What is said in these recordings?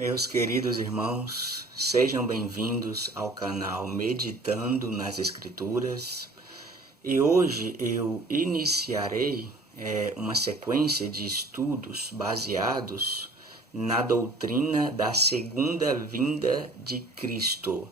Meus queridos irmãos, sejam bem-vindos ao canal Meditando nas Escrituras. E hoje eu iniciarei uma sequência de estudos baseados na doutrina da segunda vinda de Cristo.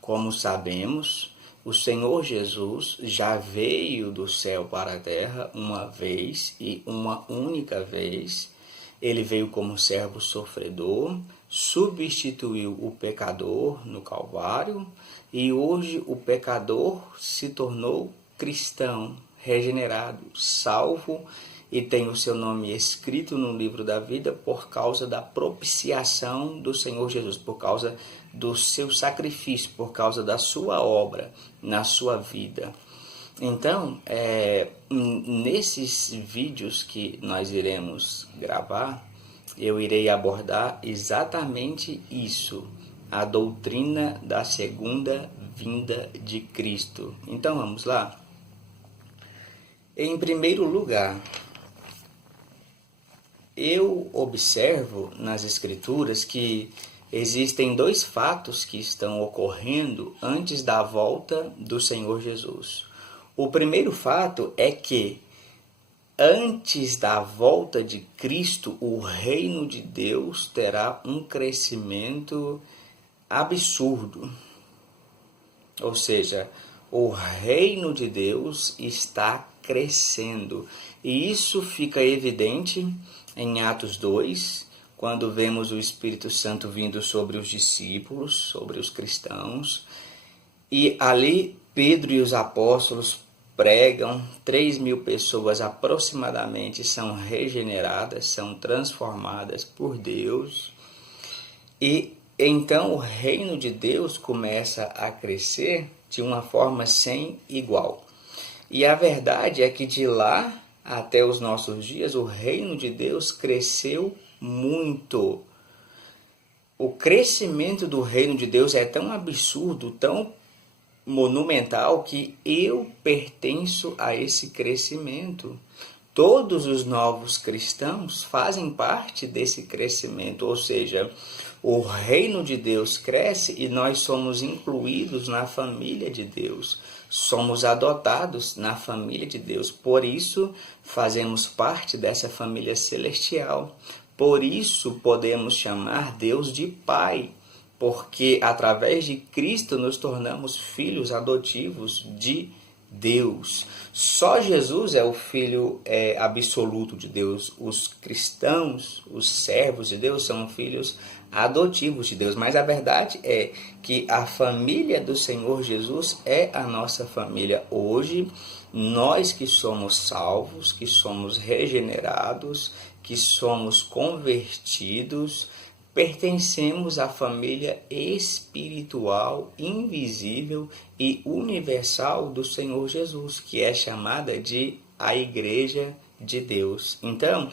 Como sabemos, o Senhor Jesus já veio do céu para a terra uma vez e uma única vez. Ele veio como servo sofredor, substituiu o pecador no Calvário e hoje o pecador se tornou cristão, regenerado, salvo e tem o seu nome escrito no livro da vida por causa da propiciação do Senhor Jesus, por causa do seu sacrifício, por causa da sua obra na sua vida. Então, nesses vídeos que nós iremos gravar, eu irei abordar exatamente isso, a doutrina da segunda vinda de Cristo. Então, vamos lá? Em primeiro lugar, eu observo nas Escrituras que existem dois fatos que estão ocorrendo antes da volta do Senhor Jesus. O primeiro fato é que, antes da volta de Cristo, o reino de Deus terá um crescimento absurdo. Ou seja, o reino de Deus está crescendo. E isso fica evidente em Atos 2, quando vemos o Espírito Santo vindo sobre os discípulos, sobre os cristãos. E ali Pedro e os apóstolos pregam, 3.000 pessoas aproximadamente são regeneradas, são transformadas por Deus. E então o reino de Deus começa a crescer de uma forma sem igual. E a verdade é que de lá até os nossos dias, o reino de Deus cresceu muito. O crescimento do reino de Deus é tão absurdo, tão monumental, que eu pertenço a esse crescimento. Todos os novos cristãos fazem parte desse crescimento, ou seja, o reino de Deus cresce e nós somos incluídos na família de Deus, somos adotados na família de Deus, por isso fazemos parte dessa família celestial, por isso podemos chamar Deus de Pai, porque através de Cristo nos tornamos filhos adotivos de Deus. Só Jesus é o Filho absoluto de Deus. Os cristãos, os servos de Deus, são filhos adotivos de Deus. Mas a verdade é que a família do Senhor Jesus é a nossa família hoje. Nós que somos salvos, que somos regenerados, que somos convertidos, pertencemos à família espiritual, invisível e universal do Senhor Jesus, que é chamada de a Igreja de Deus. Então,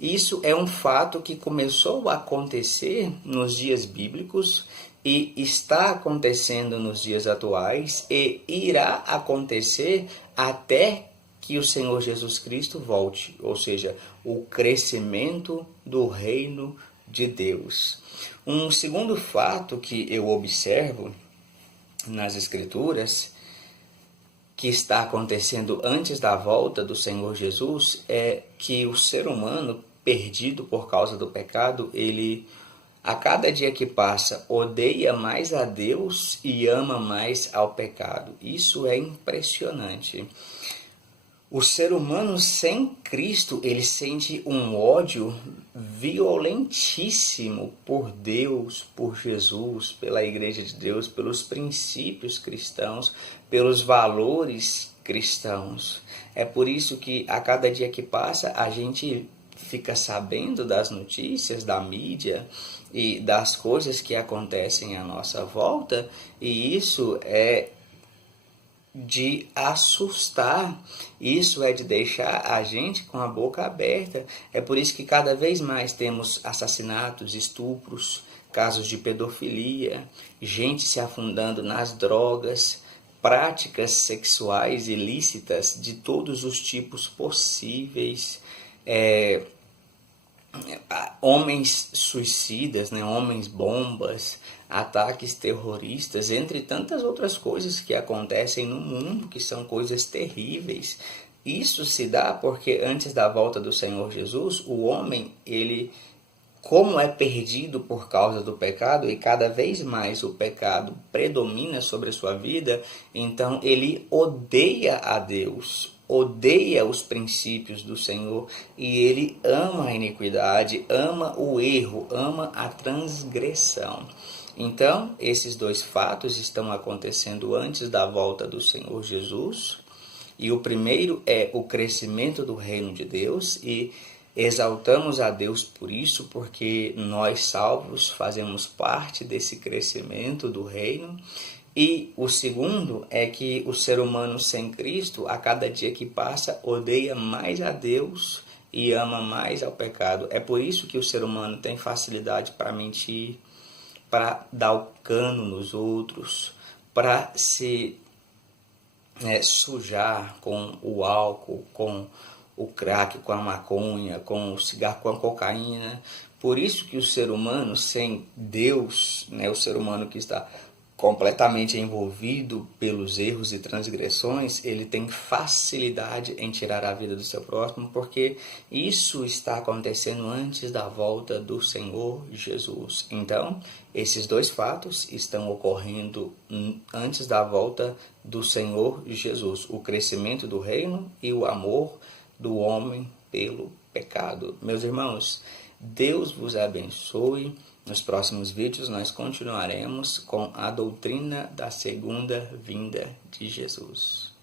isso é um fato que começou a acontecer nos dias bíblicos e está acontecendo nos dias atuais e irá acontecer até que o Senhor Jesus Cristo volte, ou seja, o crescimento do reino de Deus. Um segundo fato que eu observo nas Escrituras, que está acontecendo antes da volta do Senhor Jesus, é que o ser humano, perdido por causa do pecado, ele, a cada dia que passa, odeia mais a Deus e ama mais ao pecado. Isso é impressionante. O ser humano sem Cristo, ele sente um ódio violentíssimo por Deus, por Jesus, pela Igreja de Deus, pelos princípios cristãos, pelos valores cristãos. É por isso que a cada dia que passa, a gente fica sabendo das notícias, da mídia e das coisas que acontecem à nossa volta, e isso é de assustar, isso é de deixar a gente com a boca aberta. É por isso que cada vez mais temos assassinatos, estupros, casos de pedofilia, gente se afundando nas drogas, práticas sexuais ilícitas de todos os tipos possíveis, homens suicidas, né, homens bombas, ataques terroristas, entre tantas outras coisas que acontecem no mundo, que são coisas terríveis. Isso se dá porque antes da volta do Senhor Jesus, o homem, ele, como é perdido por causa do pecado, e cada vez mais o pecado predomina sobre a sua vida, então ele odeia a Deus, odeia os princípios do Senhor, e ele ama a iniquidade, ama o erro, ama a transgressão. Então, esses dois fatos estão acontecendo antes da volta do Senhor Jesus, e o primeiro é o crescimento do reino de Deus, e exaltamos a Deus por isso, porque nós salvos fazemos parte desse crescimento do reino. E o segundo é que o ser humano sem Cristo, a cada dia que passa, odeia mais a Deus e ama mais ao pecado. É por isso que o ser humano tem facilidade para mentir, para dar o cano nos outros, para se sujar com o álcool, com o crack, com a maconha, com o cigarro, com a cocaína. Por isso que o ser humano sem Deus, né, o ser humano que está completamente envolvido pelos erros e transgressões, ele tem facilidade em tirar a vida do seu próximo, porque isso está acontecendo antes da volta do Senhor Jesus. Então, esses dois fatos estão ocorrendo antes da volta do Senhor Jesus: o crescimento do reino e o amor do homem pelo pecado. Meus irmãos, Deus vos abençoe. Nos próximos vídeos nós continuaremos com a doutrina da segunda vinda de Jesus.